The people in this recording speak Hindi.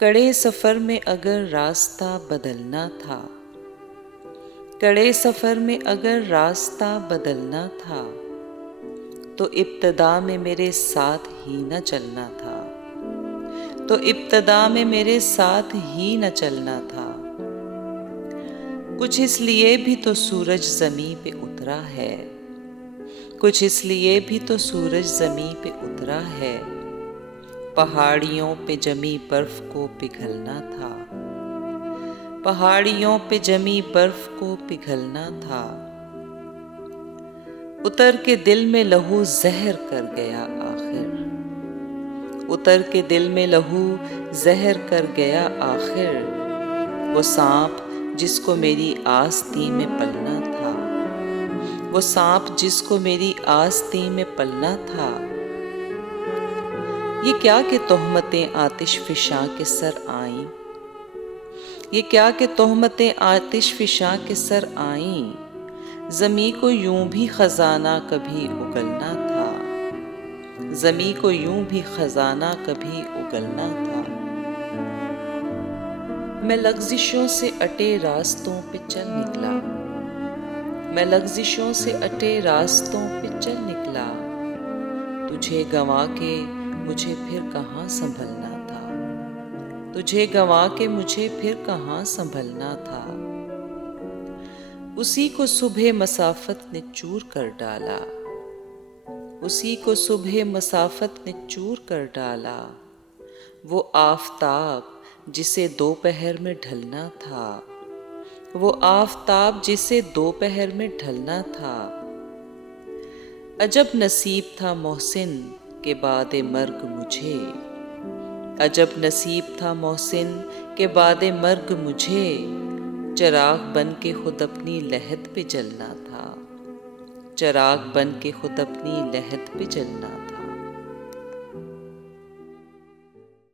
कड़े सफ़र में अगर रास्ता बदलना था, कड़े सफ़र में अगर रास्ता बदलना था, तो इब्तदा में मेरे साथ ही न चलना था, तो इब्तदा में मेरे साथ ही न चलना था। कुछ इसलिए भी तो सूरज ज़मीं पे उतरा है, कुछ इसलिए भी तो सूरज ज़मीं पे उतरा है। पहाड़ियों पे जमी बर्फ को पिघलना था, पहाड़ियों पे जमी बर्फ को पिघलना था। उतर के दिल में लहू जहर कर गया आखिर, उतर के दिल में लहू जहर कर गया आखिर। वो सांप जिसको मेरी आस्तीन में पलना था, वो सांप जिसको मेरी आस्तीन में पलना था। ये क्या कि तोहमतें आतिश फिशां के सर आईं, ये क्या कि तोहमतें आतिश फिशां के सर आईं। ज़मीं को यूं भी खजाना कभी उगलना था, ज़मीं को यूं भी खजाना कभी उगलना था। मैं लग़्ज़िशों से अटे रास्तों पे चल निकला, मैं लग़्ज़िशों से अटे रास्तों पे चल निकला। तुझे गंवा के मुझे फिर कहाँ संभलना था, तुझे गंवा के मुझे फिर कहाँ संभलना था। उसी को सुबह मसाफत ने चूर कर डाला, उसी को सुबह मसाफत ने चूर कर डाला। वो आफ़ताब जिसे दोपहर में ढलना था, वो आफ़ताब जिसे दोपहर में ढलना था। अजब नसीब था मोहसिन के बादे मर्ग मुझे, अजब नसीब था मोहसिन के बादे मर्ग मुझे। चिराग बन के खुद अपनी लहद पे जलना था, चिराग बन के खुद अपनी लहद पे जलना था।